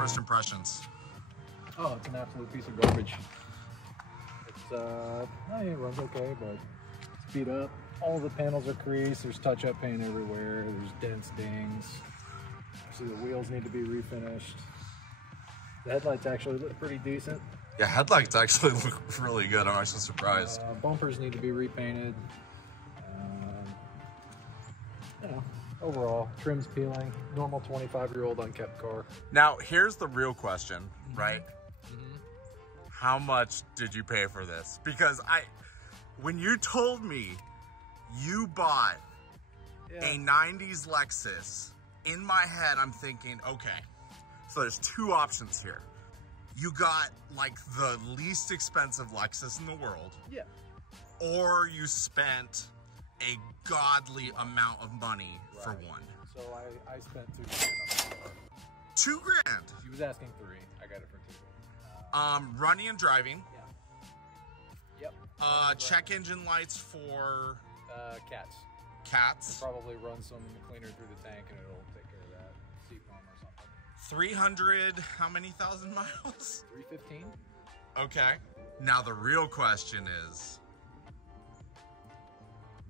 first impressions? Oh, it's an absolute piece of garbage. It's it runs okay, but it's beat up. All the panels are creased. There's touch-up paint everywhere. There's dents, dings. See, the wheels need to be refinished. The headlights actually look pretty decent. Yeah, headlights actually look really good. I'm actually surprised. Bumpers need to be repainted. You know, overall, trim's peeling. Normal 25-year-old unkept car. Now, here's the real question, right? How much did you pay for this? Because when you told me you bought a 90s Lexus, in my head, I'm thinking, okay, so there's two options here. You got like the least expensive Lexus in the world. Yeah. Or you spent a godly amount of money for one. So I spent $2,000 on the car. $2,000? She was asking $3,000. I got it for $2,000. Running and driving. Yeah. Yep. Check engine lights for cats. Cats. We'll probably run some cleaner through the tank and it'll take care of that. Seat foam or something. 300, how many thousand miles? 315. Okay. Now the real question is,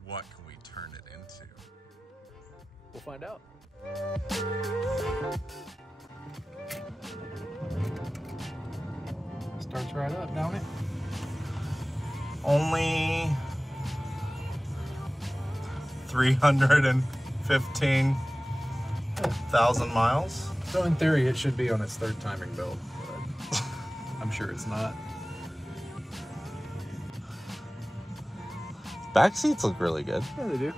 what can we turn it into? We'll find out. Starts right up, don't it? Only 315,000 miles. So in theory, it should be on its third timing belt, but I'm sure it's not. Back seats look really good. Yeah, they do.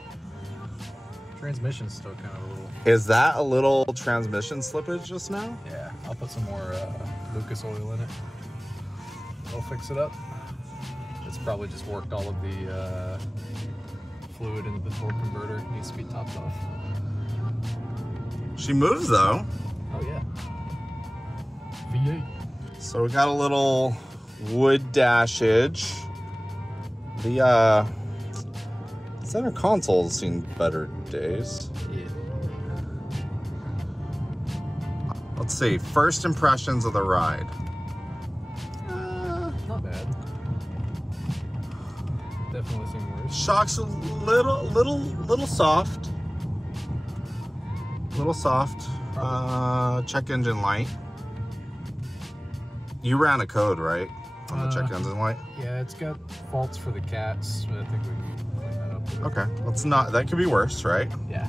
Transmission's still kind of a little... Is that a little transmission slippage just now? Yeah, I'll put some more Lucas oil in it. It'll fix it up. It's probably just worked all of the fluid in the torque converter. It needs to be topped off. She moves though. Oh yeah. V8. So we got a little wood dashage. The center console's seen better days. Yeah. Let's see, first impressions of the ride. Not bad. Definitely seen worse. Shock's a little soft. Little soft. Check engine light. You ran a code, right? On the check engine light? Yeah, it's got faults for the cats, but I think we can clean that up. Okay, let's not, that could be worse, right? Yeah.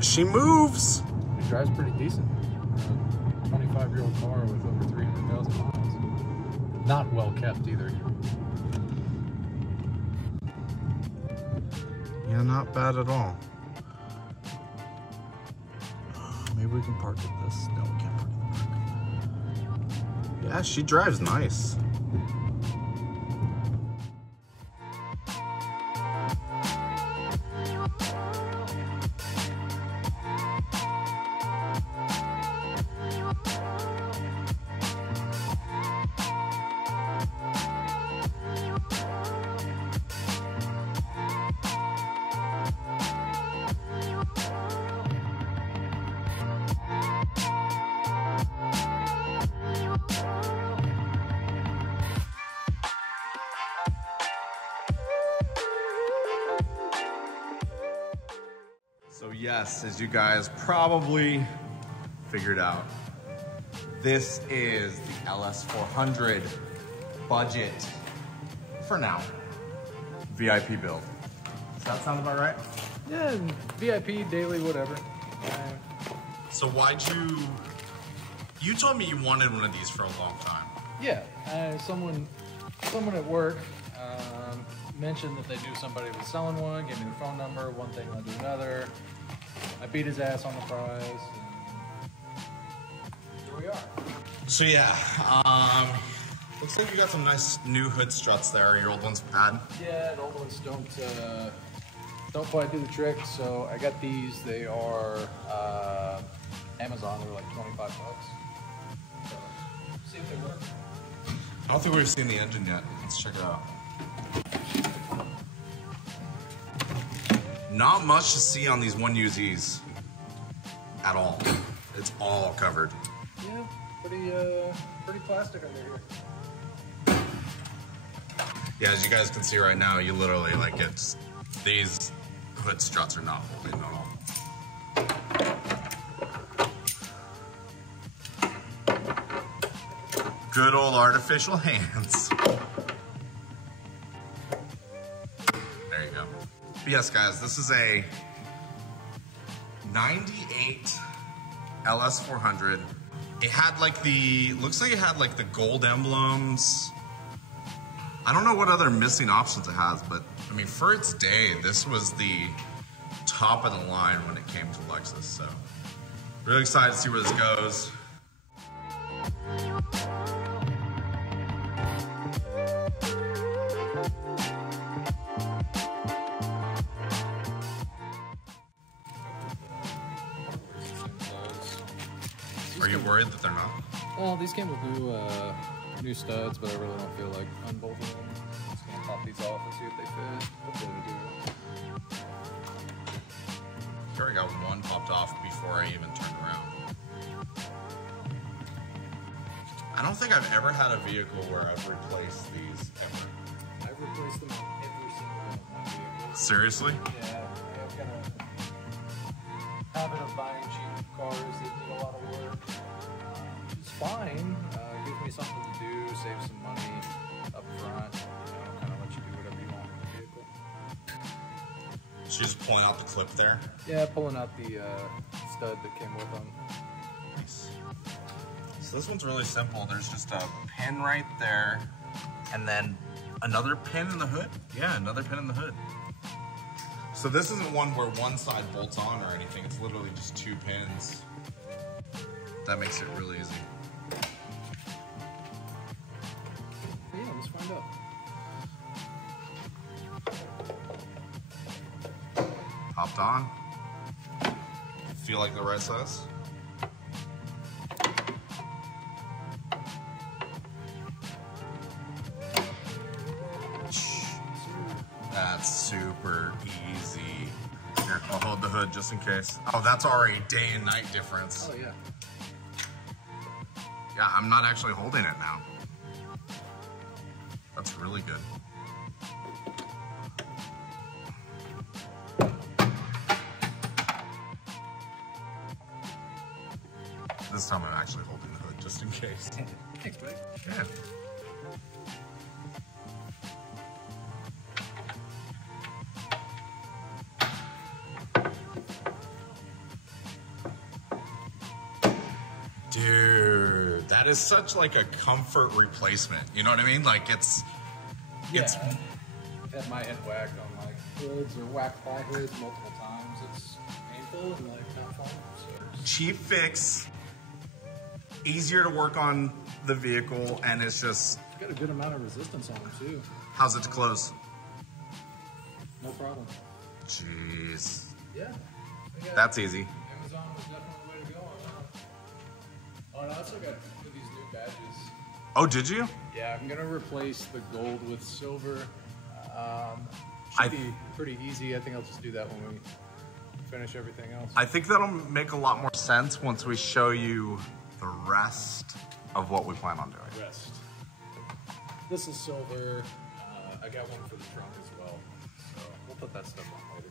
She moves. It drives pretty decent. 25-year-old car with over 300,000 miles. Not well kept either. Yeah, not bad at all. Maybe we can park at this. No, we can't park at the park. Yeah, she drives nice. So yes, as you guys probably figured out, this is the LS400 budget, for now, VIP build. Does that sound about right? Yeah, VIP, daily, whatever. So why'd you told me you wanted one of these for a long time. Yeah, someone at work mentioned that they knew somebody was selling one, gave me the phone number, one thing led to another. I beat his ass on the price, and here we are. So yeah, looks like you got some nice new hood struts there. Your old ones bad. Yeah, the old ones don't quite do the trick, so I got these. They are Amazon. They're like 25 bucks. So see if they work. I don't think we've seen the engine yet. Let's check it out. Not much to see on these 1UZs at all. It's all covered. Yeah, pretty plastic under here. Yeah, as you guys can see right now, you literally like it's these hood struts are not holding at all. Good old artificial hands. There you go. But yes, guys, this is a 98 Ls400. It had like looks like it had like the gold emblems. I don't know what other missing options it has, but I mean, for its day, this was the top of the line when it came to Lexus. So really excited to see where this goes. Are you worried that they're not? Well, these came with new studs, but I really don't feel like unbolting them. I'm just gonna pop these off and see if they fit. Hopefully they do. I already got one popped off before I even turned around. I don't think I've ever had a vehicle where I've replaced these ever. I've replaced them on every single one of my vehicles. Seriously? Yeah, I have kind of habit of buying cheap cars that need a lot of work. It's fine. Gives me something to do, save some money up front, kind of let you do whatever you want with the vehicle. She's just pulling out the clip there? Yeah, pulling out the stud that came with them. Nice. So this one's really simple. There's just a pin right there, and then another pin in the hood? Yeah, another pin in the hood. So this isn't one where one side bolts on or anything. It's literally just two pins. That makes it really easy. Yeah, let's find out. Hopped on. Feel like the right size? That's super easy. Here, I'll hold the hood just in case. Oh, that's already day and night difference. Oh, yeah. Yeah, I'm not actually holding it now. That's really good. This time I'm actually holding the hood just in case. Thanks, buddy. Yeah. Dude, that is such like a comfort replacement. You know what I mean? Like it's I've had my head whacked on like hoods or whacked by hoods multiple times. It's painful and like not fun. So cheap fix, easier to work on the vehicle, and it's just got a good amount of resistance on them too. How's it to close? No problem. Jeez. Yeah. That's easy. Amazon was definitely the way to go on that. Oh, and I also got these new badges. Oh, did you? Yeah, I'm gonna replace the gold with silver. Should be pretty easy. I think I'll just do that when we finish everything else. I think that'll make a lot more sense once we show you the rest of what we plan on doing. This is silver. I got one for the trunk as well. So we'll put that stuff on later.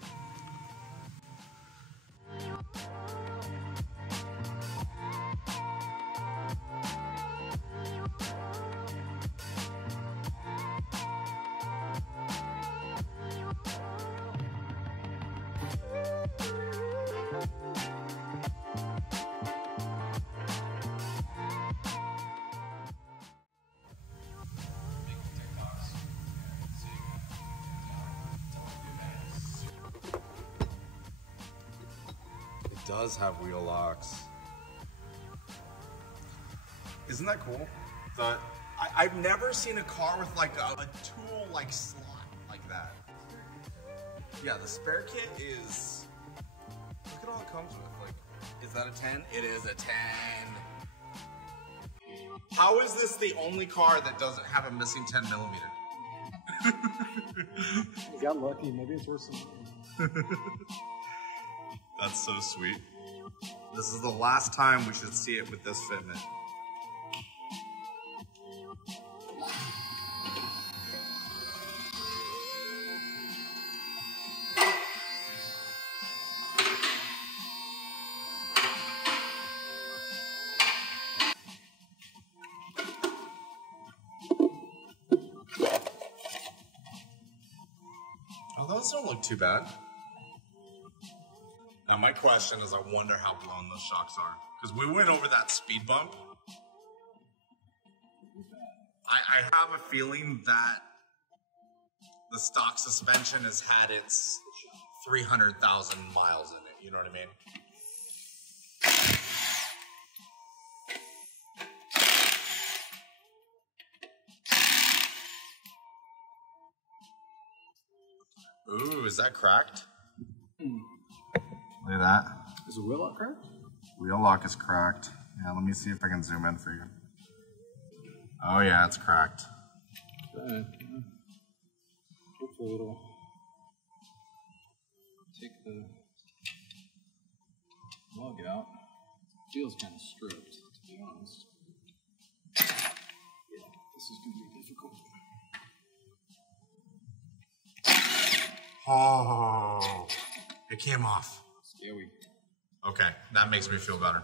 It does have wheel locks. Isn't that cool? I've never seen a car with like a tool like slot like that. Yeah, the spare kit is, look at all it comes with. Like, is that a 10? It is a 10. How is this the only car that doesn't have a missing 10 millimeter? You got lucky. Maybe it's worse than That's so sweet. This is the last time we should see it with this fitment. Oh, those don't look too bad. Now my question is, I wonder how blown those shocks are. Because we went over that speed bump. I have a feeling that the stock suspension has had its 300,000 miles in it. You know what I mean? Ooh, is that cracked? Look at that. Is the wheel lock cracked? Wheel lock is cracked. Yeah, let me see if I can zoom in for you. Oh yeah, it's cracked. Hopefully it'll take the lug out. Feels kind of stripped, to be honest. Yeah, this is going to be difficult. Oh, it came off. Scary. Okay, that makes me feel better.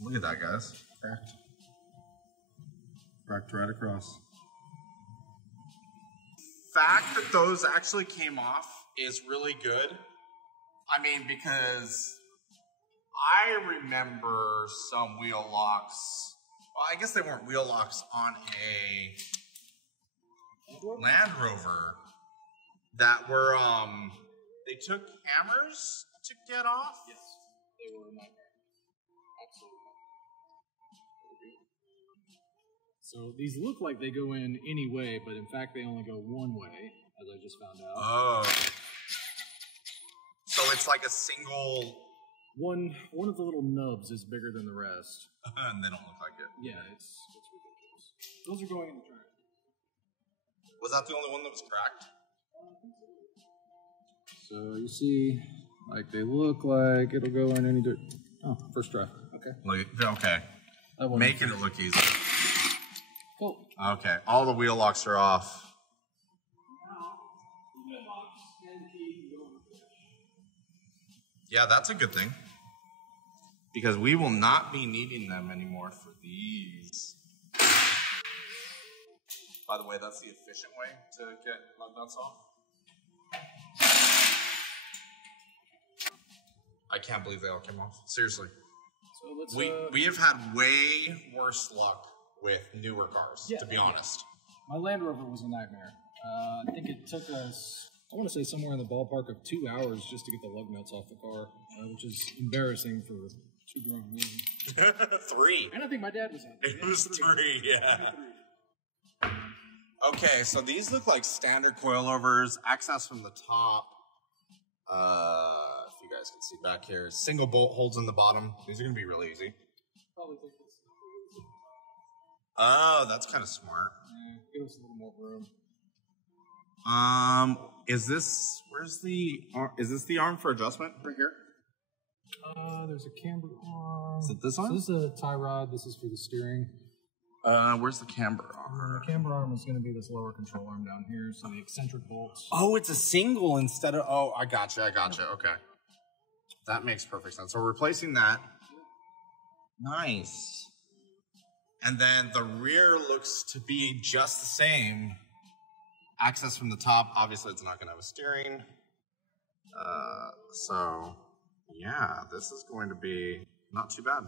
Look at that, guys. Cracked. Cracked right across. Fact that those actually came off is really good. I mean, because I remember some wheel locks. Well, I guess they weren't wheel locks on a Land Rover that were, they took hammers to get off? Yes, they were a nightmare. Absolutely. So these look like they go in any way, but in fact they only go one way, as I just found out. Oh. So it's like a single... One of the little nubs is bigger than the rest. And they don't look like it. Yeah, it's ridiculous. Those are going in the trash. Was that the only one that was cracked? So you see, like they look like it'll go in any direction. Oh, first try. Okay. Okay. Making it look easy. Cool. Okay, all the wheel locks are off. Yeah, that's a good thing. Because we will not be needing them anymore for these. By the way, that's the efficient way to get lug nuts off. I can't believe they all came off. Seriously. So let's, we have had way worse luck with newer cars, to be honest. My Land Rover was a nightmare. I think it took us, I want to say somewhere in the ballpark of 2 hours just to get the lug nuts off the car, which is embarrassing for two grown men. 3. And I think my dad was happy. It was 3, yeah. Okay, so these look like standard coilovers, access from the top. If you guys can see back here, single bolt holds in the bottom. These are gonna be really easy. Probably think this. Oh, that's kind of smart. Yeah, give us a little more room. Is this, is this the arm for adjustment right here? There's a camber arm. Is it this arm? So this is a tie rod. This is for the steering. Where's the camber arm? The camber arm is going to be this lower control arm down here. So the eccentric bolts. Oh, it's a single instead of, oh, I gotcha. Okay. That makes perfect sense. So we're replacing that. Nice. And then the rear looks to be just the same. Access from the top, obviously it's not going to have a steering. So, yeah, this is going to be not too bad.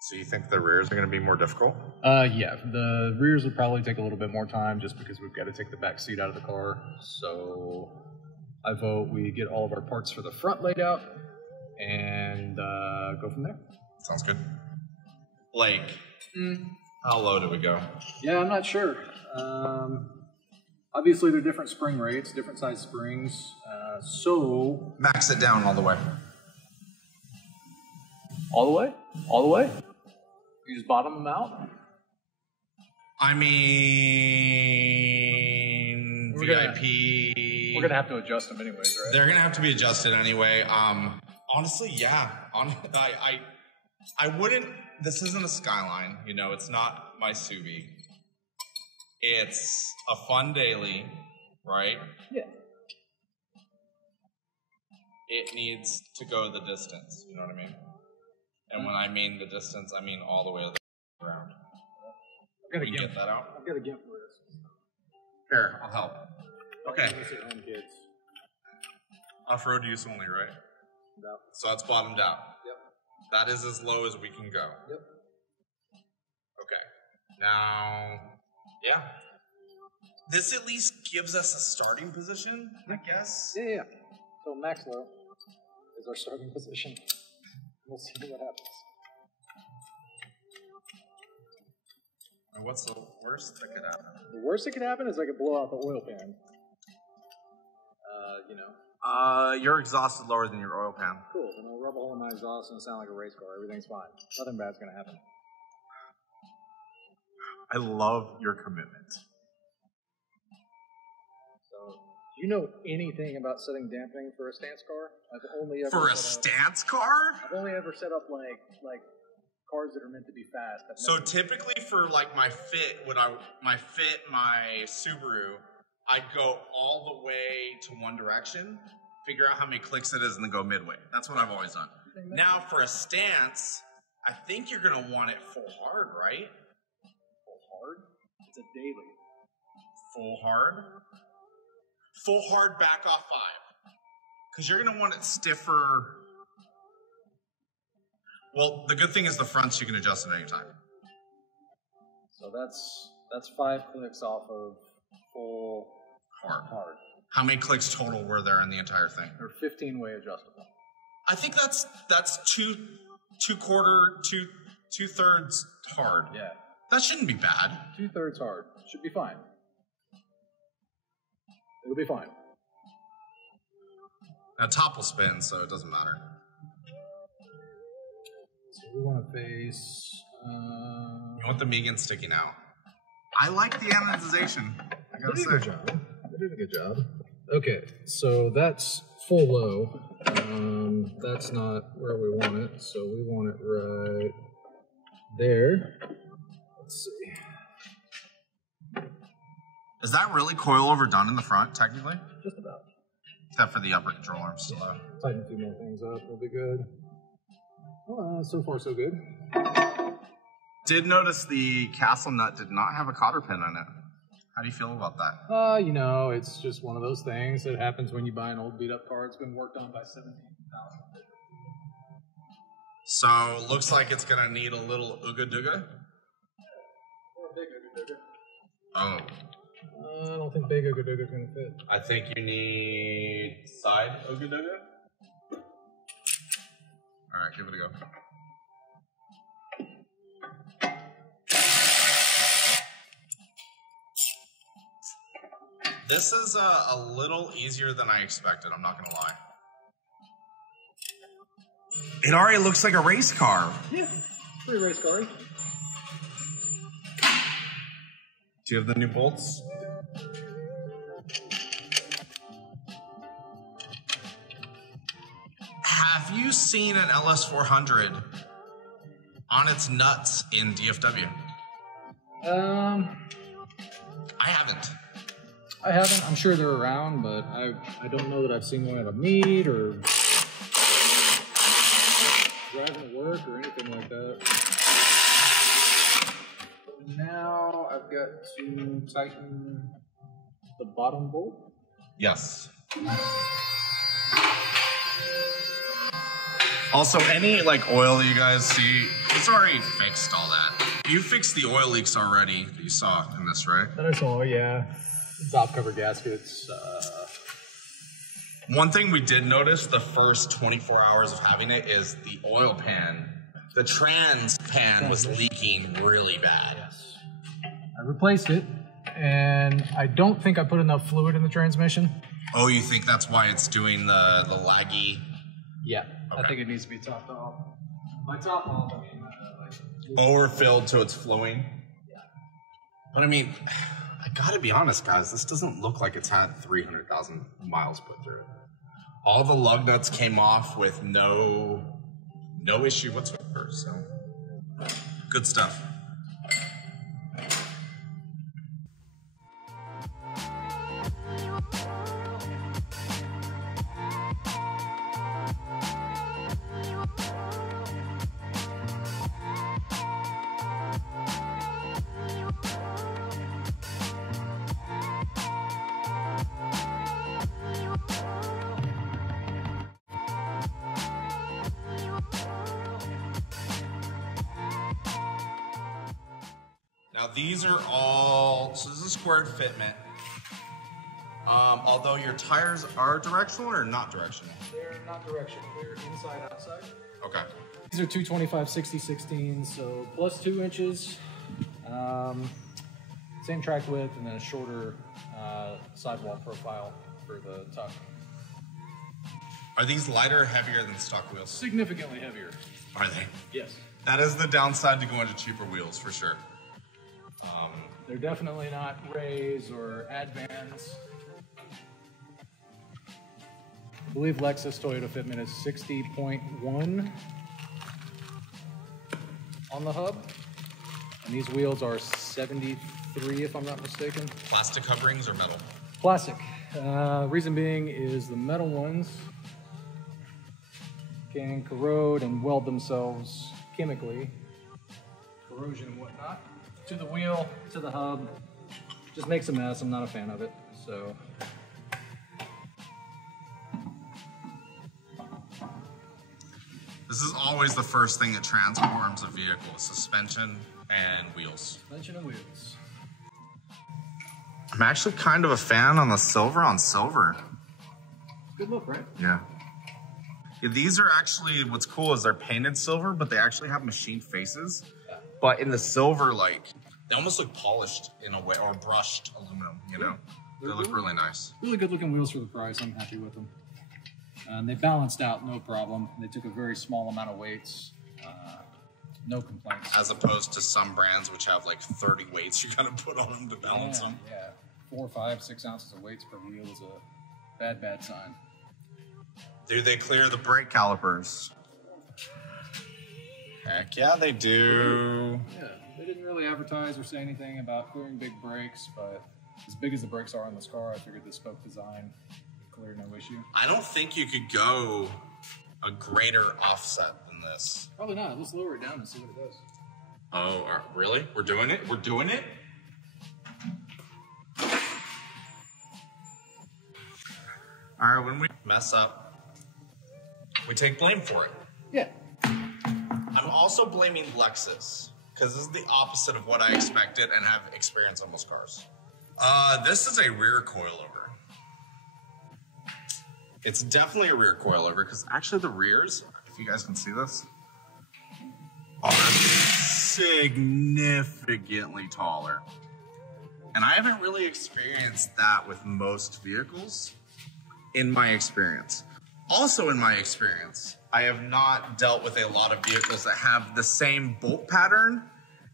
So you think the rears are going to be more difficult? Yeah, the rears will probably take a little bit more time just because we've got to take the back seat out of the car. So I vote we get all of our parts for the front laid out and go from there. Sounds good. Blake, how low do we go? Yeah, I'm not sure. Obviously, they're different spring rates, different size springs. So max it down all the way. All the way? All the way? You just bottom them out? I mean, VIP. We're gonna have to adjust them anyways, right? They're gonna have to be adjusted anyway. Honestly, yeah. I wouldn't. This isn't a Skyline, you know. It's not my Subi. It's a fun daily, right? Yeah. It needs to go the distance. You know what I mean? And when I mean the distance, I mean all the way to the ground. I've got to get that out. I've got to get for this. Here, I'll help. Okay. Kids. Off-road use only, right? No. So it's bottomed out. Yep. That is as low as we can go. Yep. Okay. Now, yeah. This at least gives us a starting position, I guess. Yeah. So max low is our starting position. We'll see what happens. And what's the worst that could happen? The worst that could happen is I could blow out the oil pan. You know. Your exhaust is lower than your oil pan. Cool. Then I'll rub a hole in my exhaust and it'll sound like a race car. Everything's fine. Nothing bad's gonna happen. I love your commitment. So, do you know anything about setting damping for a stance car? I've only ever for a stance car? I've only ever set up like cars that are meant to be fast. So typically for like my Subaru, I'd go all the way to one direction, figure out how many clicks it is, and then go midway. That's what I've always done. Now for a stance, I think you're gonna want it full hard, right? Full hard? It's a daily. Full hard? Full hard, back off 5. Because you're gonna want it stiffer. Well, the good thing is the fronts you can adjust at any time. So that's 5 clicks off of full hard. How many clicks total were there in the entire thing? They're 15-way adjustable. I think that's two-thirds hard. Yeah. That shouldn't be bad. 2/3 hard. Should be fine. It'll be fine. Now top will spin, so it doesn't matter. So we want to face... You want the Megan sticking out. I like the anodization. I gotta say. They did a good job. Okay, so that's full low. That's not where we want it, so we want it right there. Let's see. Is that really coilover done in the front, technically? Just about. Except for the upper control arm still out. Tighten a few more things up, we'll be good. Well, so far so good. Did notice the castle nut did not have a cotter pin in it. How do you feel about that? You know, it's just one of those things that happens when you buy an old beat-up car. It's been worked on by 17,000. So, looks like it's gonna need a little ooga-dooga? Or a big ooga-dooga. Oh. I don't think big ooga-dooga is gonna fit. I think you need side ooga-dooga? Alright, give it a go. This is a little easier than I expected, I'm not gonna lie. It already looks like a race car. Yeah, pretty race car. Do you have the new bolts? Have you seen an Ls400 on its nuts in DFW? I haven't. I'm sure they're around, but I don't know that I've seen one at a meet or driving to work or anything like that. Now I've got to tighten the bottom bolt. Yes. Also, any like oil you guys see, it's already fixed all that. You fixed the oil leaks already that you saw in this, right? That I saw, yeah. Top cover gaskets. One thing we did notice the first 24 hours of having it is the oil pan. The trans pan was leaking really bad. Yes. I replaced it, and I don't think I put enough fluid in the transmission. Oh, you think that's why it's doing the laggy? Yeah, okay. I think it needs to be topped off. By top off, I mean overfilled so it's flowing. Yeah. But I mean, I gotta be honest, guys. This doesn't look like it's had 300,000 miles put through it. All the lug nuts came off with no issue whatsoever. So good stuff. Now these are all, so this is squared fitment. Although your tires are directional or not directional? They're not directional, they're inside outside. Okay. These are 225/60/16, so plus 2 inches. Same track width and then a shorter sidewall profile for the tuck. Are these lighter or heavier than stock wheels? Significantly heavier. Are they? Yes. That is the downside to going to cheaper wheels for sure. They're definitely not Rays or Advans. I believe Lexus Toyota fitment is 60.1 on the hub. And these wheels are 73 if I'm not mistaken. Plastic coverings or metal? Plastic. Reason being is the metal ones can corrode and weld themselves chemically. Corrosion and whatnot. To the wheel, to the hub, just makes a mess. I'm not a fan of it, so. This is always the first thing that transforms a vehicle, suspension and wheels. Suspension and wheels. I'm actually kind of a fan on the silver on silver. Good look, right? Yeah. These are actually, what's cool is they're painted silver, but they actually have machined faces. But in the silver, like, they almost look polished in a way, or brushed aluminum, you know? They look really nice. Really good looking wheels for the price. I'm happy with them. And they balanced out, no problem. They took a very small amount of weights. No complaints. As opposed to some brands which have like 30 weights you gotta put on them to balance them. Yeah, 4, 5, 6 ounces of weights per wheel is a bad sign. Do they clear the brake calipers? Heck yeah, they do. Yeah, they didn't really advertise or say anything about clearing big brakes, but as big as the brakes are on this car, I figured the spoke design would clear no issue. I don't think you could go a greater offset than this. Probably not. Let's lower it down and see what it does. Oh, really? We're doing it? We're doing it? All right, when we mess up, we take blame for it. Yeah. I'm also blaming Lexus, because this is the opposite of what I expected and have experience on most cars. This is a rear coilover. It's definitely a rear coilover, because actually the rears, if you guys can see this, are significantly taller. And I haven't really experienced that with most vehicles, in my experience. Also in my experience, I have not dealt with a lot of vehicles that have the same bolt pattern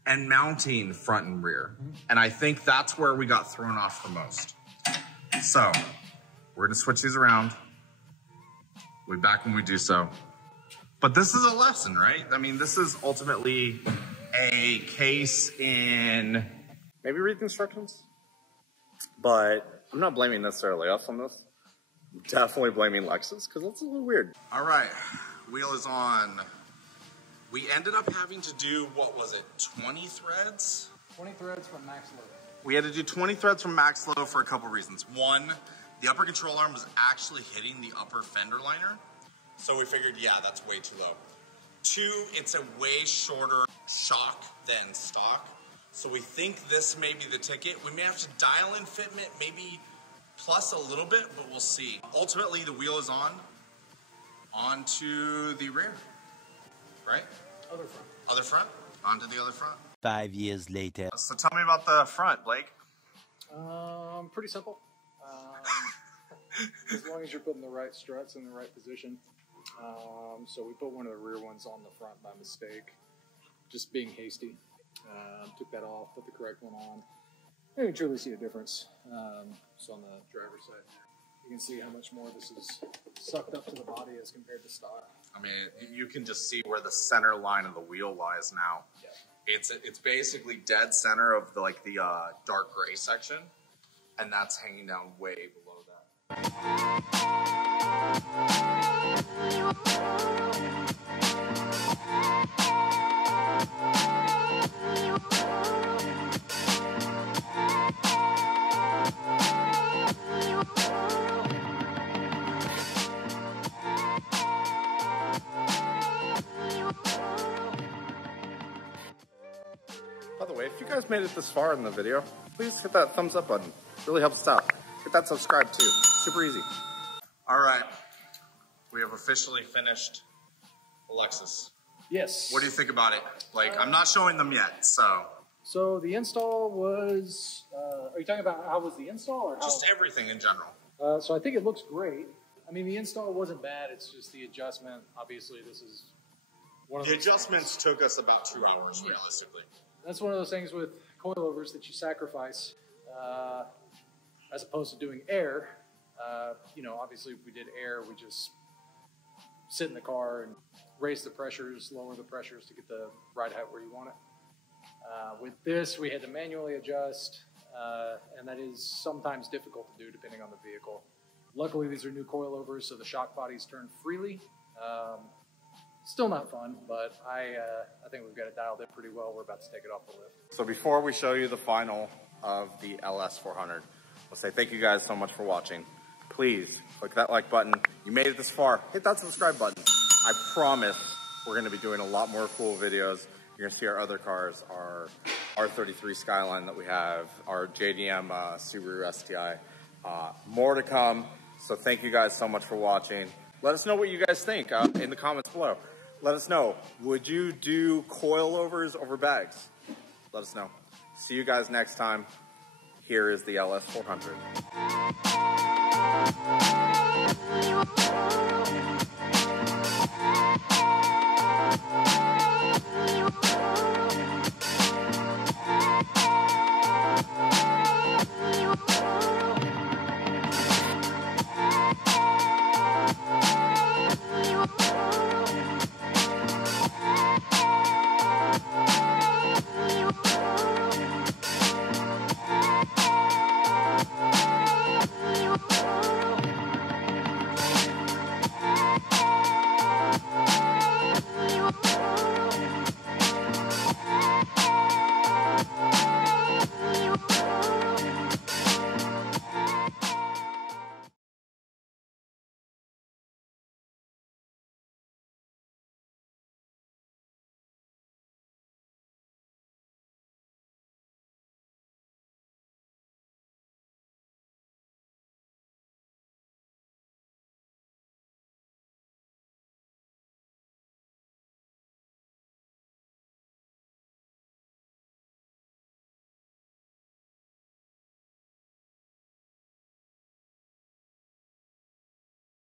and mounting front and rear. And I think that's where we got thrown off the most. So, we're gonna switch these around. We'll be back when we do so. But this is a lesson, right? I mean, this is ultimately a case in maybe read the instructions, but I'm not blaming necessarily us on this. I'm definitely blaming Lexus, because that's a little weird. All right, wheel is on. We ended up having to do, what was it, 20 threads? 20 threads from max load. We had to do 20 threads from max low for a couple reasons. One, the upper control arm was actually hitting the upper fender liner. So we figured, yeah, that's way too low. Two, it's a way shorter shock than stock. So we think this may be the ticket. We may have to dial in fitment, maybe plus a little bit, but we'll see. Ultimately, the wheel is onto the rear, right? Other front. Other front, onto the other front. 5 years later. So tell me about the front, Blake. Pretty simple. As long as you're putting the right struts in the right position. So we put one of the rear ones on the front by mistake, just being hasty. Took that off, put the correct one on. You can truly see a difference. So on the driver's side, you can see how much more this is sucked up to the body as compared to stock. I mean, you can just see where the center line of the wheel lies now. Yeah. It's basically dead center of the dark gray section, and that's hanging down way below that. By the way, if you guys made it this far in the video, please hit that thumbs up button. It really helps us out. Hit that subscribe too. Super easy. All right. We have officially finished Alexis. Yes. What do you think about it? Like, I'm not showing them yet, so. So the install was, are you talking about how was the install or how? Just everything in general. So I think it looks great. I mean, the install wasn't bad. It's just the adjustment. Obviously, this is one of the adjustments took us about 2 hours, realistically. That's one of those things with coilovers that you sacrifice as opposed to doing air. You know, obviously, if we did air, we just sit in the car and raise the pressures, lower the pressures to get the ride height where you want it. With this, we had to manually adjust, and that is sometimes difficult to do depending on the vehicle. Luckily, these are new coilovers, so the shock bodies turn freely. Still not fun, but I think we've got it dialed in pretty well. We're about to take it off the lift. So before we show you the final of the Ls400, we'll say thank you guys so much for watching. Please click that like button. You made it this far, hit that subscribe button. I promise we're gonna be doing a lot more cool videos. You're gonna see our other cars, our R33 Skyline that we have, our JDM Subaru STI. More to come, so thank you guys so much for watching. Let us know what you guys think in the comments below. Let us know, would you do coilovers over bags? Let us know. See you guys next time. Here is the Ls400.